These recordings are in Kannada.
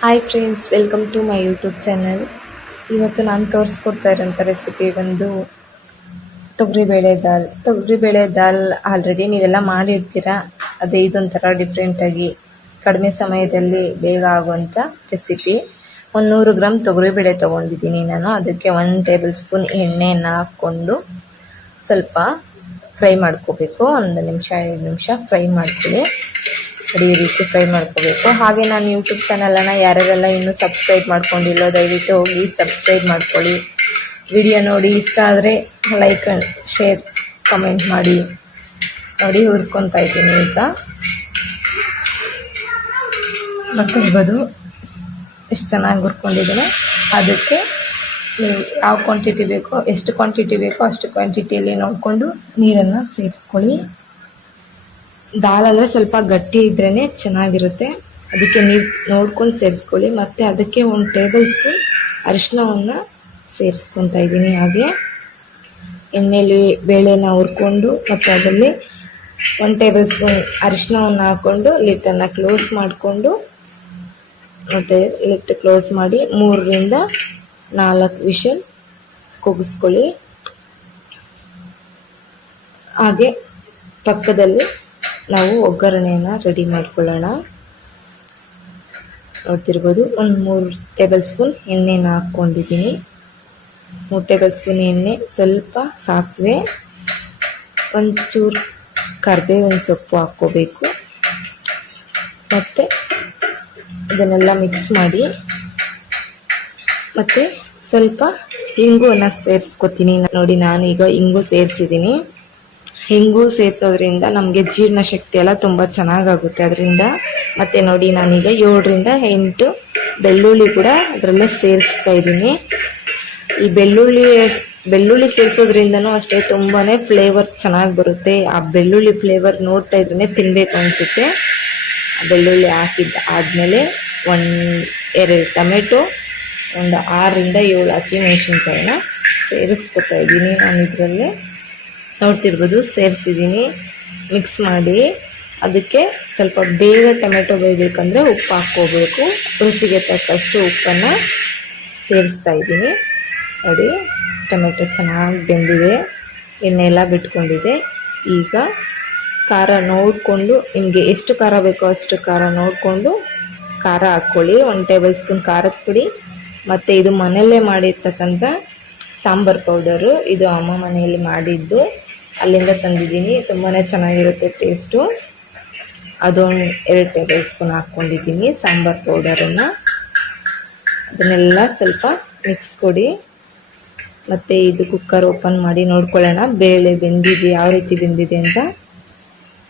Hi friends welcome to my YouTube channel ಇವತ್ತು ನಾನು ತೋರಿಸ್ಕೊಡ್ತಾ ಇರೋಂಥ ರೆಸಿಪಿ ಬಂದು ತೊಗರಿಬೇಳೆ ದಾಲ್. ತೊಗರಿಬೇಳೆ ದಾಲ್ ಆಲ್ರೆಡಿ ನೀವೆಲ್ಲ ಮಾಡಿರ್ತೀರ? ಅದೇ ಇದೊಂಥರ ಡಿಫ್ರೆಂಟಾಗಿ ಕಡಿಮೆ ಸಮಯದಲ್ಲಿ ಬೇಗ ಆಗುವಂಥ ರೆಸಿಪಿ ಒಂದು ನೂರು ಗ್ರಾಮ್ ತೊಗರಿಬೇಳೆ ತೊಗೊಂಡಿದ್ದೀನಿ ನಾನು. ಅದಕ್ಕೆ ಒನ್ ಟೇಬಲ್ ಸ್ಪೂನ್ ಎಣ್ಣೆಯನ್ನು ಹಾಕ್ಕೊಂಡು ಸ್ವಲ್ಪ ಫ್ರೈ ಮಾಡ್ಕೋಬೇಕು. ಒಂದು ನಿಮಿಷ ಎರಡು ನಿಮಿಷ ಫ್ರೈ ಮಾಡ್ಕೊಳ್ಳಿ. ಈ ರೀತಿ ಫ್ರೈ ಮಾಡ್ಕೋಬೇಕು. ಹಾಗೆ ನಾನು ಯೂಟ್ಯೂಬ್ ಚಾನಲನ್ನು ಯಾರ್ಯಾರೆಲ್ಲ ಇನ್ನೂ ಸಬ್ಸ್ಕ್ರೈಬ್ ಮಾಡ್ಕೊಂಡಿಲ್ಲೋ ದಯವಿಟ್ಟು ಹೋಗಿ ಸಬ್ಸ್ಕ್ರೈಬ್ ಮಾಡ್ಕೊಳ್ಳಿ. ವಿಡಿಯೋ ನೋಡಿ ಇಷ್ಟ ಆದರೆ ಲೈಕ್ ಶೇರ್ ಕಮೆಂಟ್ ಮಾಡಿ. ನೋಡಿ ಹುರ್ಕೊತಾ ಇದ್ದೀನಿ ಈಗ. ನೋಡ್ತಿರ್ಬೋದು ಎಷ್ಟು ಚೆನ್ನಾಗಿ ಹುರ್ಕೊಂಡಿದ್ದೀನಿ. ಅದಕ್ಕೆ ನೀವು ಯಾವ ಕ್ವಾಂಟಿಟಿ ಬೇಕೋ, ಎಷ್ಟು ಕ್ವಾಂಟಿಟಿ ಬೇಕೋ ಅಷ್ಟು ಕ್ವಾಂಟಿಟಿಯಲ್ಲಿ ನೋಡಿಕೊಂಡು ನೀರನ್ನು ಸೇರಿಸ್ಕೊಳ್ಳಿ. ದಾಲ್ ಸ್ವಲ್ಪ ಗಟ್ಟಿ ಇದ್ರೇ ಚೆನ್ನಾಗಿರುತ್ತೆ. ಅದಕ್ಕೆ ನೀರು ನೋಡ್ಕೊಂಡು ಸೇರಿಸ್ಕೊಳ್ಳಿ. ಮತ್ತು ಅದಕ್ಕೆ ಒಂದು ಟೇಬಲ್ ಸ್ಪೂನ್ ಅರಿಶಿನವನ್ನು ಸೇರಿಸ್ಕೊತಾ ಇದ್ದೀನಿ ಹಾಗೆ. ಎಣ್ಣೆಯಲ್ಲಿ ಬೇಳೆನ ಹುರ್ಕೊಂಡು ಮತ್ತು ಅದರಲ್ಲಿ ಒಂದು ಟೇಬಲ್ ಸ್ಪೂನ್ ಅರಿಶಿನವನ್ನು ಹಾಕ್ಕೊಂಡು ಲಿಟ್ಟನ್ನು ಕ್ಲೋಸ್ ಮಾಡಿಕೊಂಡು ಮತ್ತು ಲಿಟ್ ಕ್ಲೋಸ್ ಮಾಡಿ ಮೂರರಿಂದ ನಾಲ್ಕು ವಿಷಲ್ ಕೂಗಿಸ್ಕೊಳ್ಳಿ. ಹಾಗೆ ಪಕ್ಕದಲ್ಲಿ ನಾವು ಒಗ್ಗರಣೆಯನ್ನು ರೆಡಿ ಮಾಡ್ಕೊಳ್ಳೋಣ. ನೋಡ್ತಿರ್ಬೋದು, ಒಂದು ಮೂರು ಟೇಬಲ್ ಸ್ಪೂನ್ ಎಣ್ಣೆನ ಹಾಕ್ಕೊಂಡಿದ್ದೀನಿ. ಮೂರು ಟೇಬಲ್ ಸ್ಪೂನ್ ಎಣ್ಣೆ, ಸ್ವಲ್ಪ ಸಾಸಿವೆ, ಒಂಚೂರು ಕರಿಬೇವಿನ ಸೊಪ್ಪು ಹಾಕ್ಕೋಬೇಕು. ಮತ್ತು ಇದನ್ನೆಲ್ಲ ಮಿಕ್ಸ್ ಮಾಡಿ, ಮತ್ತು ಸ್ವಲ್ಪ ಇಂಗುವನ್ನು ಸೇರಿಸ್ಕೊತೀನಿ. ನೋಡಿ, ನಾನು ಈಗ ಇಂಗು ಸೇರಿಸಿದ್ದೀನಿ. ಹಿಂಗು ಸೇರಿಸೋದ್ರಿಂದ ನಮಗೆ ಜೀರ್ಣಶಕ್ತಿ ಎಲ್ಲ ತುಂಬ ಚೆನ್ನಾಗಾಗುತ್ತೆ ಅದರಿಂದ. ಮತ್ತು ನೋಡಿ ನಾನೀಗ ಏಳರಿಂದ ಎಂಟು ಬೆಳ್ಳುಳ್ಳಿ ಕೂಡ ಅದರಲ್ಲೇ ಸೇರಿಸ್ತಾ ಇದ್ದೀನಿ. ಈ ಬೆಳ್ಳುಳ್ಳಿ ಬೆಳ್ಳುಳ್ಳಿ ಸೇರಿಸೋದ್ರಿಂದನೂ ಅಷ್ಟೇ ತುಂಬಾ ಫ್ಲೇವರ್ ಚೆನ್ನಾಗಿ ಬರುತ್ತೆ. ಆ ಬೆಳ್ಳುಳ್ಳಿ ಫ್ಲೇವರ್ ನೋಡ್ತಾ ಇದ್ರೇ ತಿನ್ನಬೇಕು ಅನಿಸುತ್ತೆ. ಬೆಳ್ಳುಳ್ಳಿ ಹಾಕಿದ್ದ ಆದಮೇಲೆ ಒಂದು ಎರಡು ಟೊಮೆಟೊ, ಒಂದು ಆರರಿಂದ ಏಳು ಹಸಿಮೆಣ್ಸಿನ್ಕಾಯಿನ ಸೇರಿಸ್ಕೊತಾ ಇದ್ದೀನಿ ನಾನು ಇದರಲ್ಲಿ ನೋಡ್ತಿರ್ಬೋದು ಸೇರಿಸಿದ್ದೀನಿ ಮಿಕ್ಸ್ ಮಾಡಿ, ಅದಕ್ಕೆ ಸ್ವಲ್ಪ ಬೇಗ ಟೊಮೆಟೊ ಬೇಯಬೇಕಂದ್ರೆ ಉಪ್ಪು ಹಾಕ್ಕೋಬೇಕು. ರುಚಿಗೆ ತಕ್ಕಷ್ಟು ಉಪ್ಪನ್ನು ಸೇರಿಸ್ತಾ ಇದ್ದೀನಿ. ನೋಡಿ, ಟೊಮೆಟೊ ಚೆನ್ನಾಗಿ ಬೆಂದಿದೆ. ಎಣ್ಣೆ ಎಲ್ಲ ಬಿಟ್ಕೊಂಡಿದೆ. ಈಗ ಖಾರ ನೋಡಿಕೊಂಡು, ನಿಮಗೆ ಎಷ್ಟು ಖಾರ ಬೇಕೋ ಅಷ್ಟು ಖಾರ ನೋಡಿಕೊಂಡು ಖಾರ ಹಾಕ್ಕೊಳ್ಳಿ. ಒಂದು ಟೇಬಲ್ ಸ್ಪೂನ್ ಖಾರದ ಪುಡಿ, ಮತ್ತು ಇದು ಮನೆಯಲ್ಲೇ ಮಾಡಿರ್ತಕ್ಕಂಥ ಸಾಂಬಾರು ಪೌಡರು. ಇದು ಅಮ್ಮ ಮನೆಯಲ್ಲಿ ಮಾಡಿದ್ದು. ಅಲ್ಲಿಂದ ತಂದಿದ್ದೀನಿ. ತುಂಬಾ ಚೆನ್ನಾಗಿರುತ್ತೆ ಟೇಸ್ಟು. ಅದೊಂದು ಎರಡು ಟೇಬಲ್ ಸ್ಪೂನ್ ಹಾಕ್ಕೊಂಡಿದ್ದೀನಿ, ಸಾಂಬಾರ್ ಪೌಡರನ್ನು. ಅದನ್ನೆಲ್ಲ ಸ್ವಲ್ಪ ಮಿಕ್ಸ್ ಕೊಡಿ. ಮತ್ತು ಇದು ಕುಕ್ಕರ್ ಓಪನ್ ಮಾಡಿ ನೋಡ್ಕೊಳ್ಳೋಣ. ಬೇಳೆ ಬೆಂದಿದೆ, ಯಾವ ರೀತಿ ಬೆಂದಿದೆ ಅಂತ.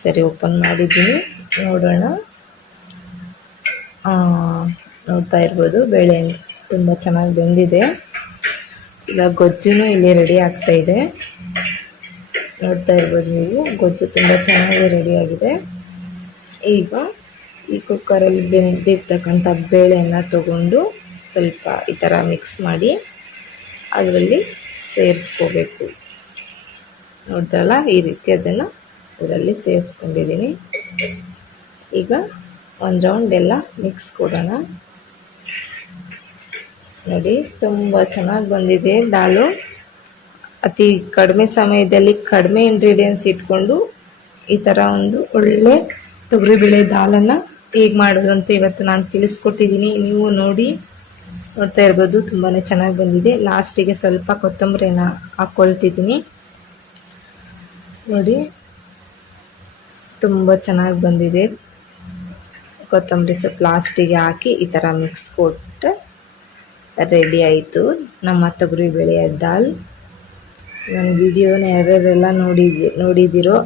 ಸರಿ, ಓಪನ್ ಮಾಡಿದ್ದೀನಿ. ನೋಡೋಣ. ನೋಡ್ತಾ ಇರ್ಬೋದು, ಬೇಳೆ ತುಂಬ ಚೆನ್ನಾಗಿ ಬೆಂದಿದೆ. ಈಗ ಗೊಜ್ಜು ಇಲ್ಲಿ ರೆಡಿ ಆಗ್ತಾಯಿದೆ ನೋಡ್ತಾ ಇರ್ಬೋದು ನೀವು. ಗೊಜ್ಜು ತುಂಬ ಚೆನ್ನಾಗಿ ರೆಡಿಯಾಗಿದೆ ಈಗ ಈ ಕುಕ್ಕರಲ್ಲಿ ಬೆಂದಿರ್ತಕ್ಕಂಥ ಬೇಳೆಯನ್ನು ತಗೊಂಡು ಸ್ವಲ್ಪ ಈ ಥರ ಮಿಕ್ಸ್ ಮಾಡಿ ಅದರಲ್ಲಿ ಸೇರಿಸ್ಕೋಬೇಕು. ನೋಡ್ದಲ್ಲ, ಈ ರೀತಿ ಅದನ್ನು ಇದರಲ್ಲಿ ಸೇರಿಸ್ಕೊಂಡಿದ್ದೀನಿ. ಈಗ ಒಂದು ರೌಂಡ್ ಎಲ್ಲ ಮಿಕ್ಸ್ ಕೊಡೋಣ. ನೋಡಿ, ತುಂಬ ಚೆನ್ನಾಗಿ ಬಂದಿದೆ. ದಾಲು. ಅತಿ ಕಡಿಮೆ ಸಮಯದಲ್ಲಿ ಕಡಿಮೆ ಇಂಗ್ರೀಡಿಯೆಂಟ್ಸ್ ಇಟ್ಕೊಂಡು ಈ ಥರ ಒಂದು ಒಳ್ಳೆ ತೊಗರಿಬೇಳೆ ದಾಲನ್ನು ಹೇಗೆ ಮಾಡೋದು ಅಂತ ಇವತ್ತು ನಾನು ತಿಳಿಸ್ಕೊಟ್ಟಿದ್ದೀನಿ ನೀವು ನೋಡಿ ನೋಡ್ತಾ ಇರ್ಬೋದು ತುಂಬಾ ಚೆನ್ನಾಗಿ ಬಂದಿದೆ. ಲಾಸ್ಟಿಗೆ ಸ್ವಲ್ಪ ಕೊತ್ತಂಬರಿನ ಹಾಕ್ಕೊಳ್ತಿದ್ದೀನಿ ನೋಡಿ, ತುಂಬ ಚೆನ್ನಾಗಿ ಬಂದಿದೆ. ಕೊತ್ತಂಬರಿ ಸೊಪ್ಪು ಲಾಸ್ಟಿಗೆ ಹಾಕಿ ಈ ಥರ ಮಿಕ್ಸ್ ಕೊಟ್ಟು ರೆಡಿ ಆಯಿತು. ನಮ್ಮ ತೊಗರಿಬೇಳೆಯ ದಾಲ್. ನನ್ನ ವಿಡಿಯೋನ ಯಾರ್ಯಾರೆಲ್ಲ ನೋಡಿದಿ ನೋಡಿದ್ದೀರೋ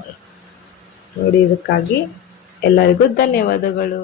ನೋಡಿದ್ದಕ್ಕಾಗಿ ಎಲ್ಲರಿಗೂ ಧನ್ಯವಾದಗಳು.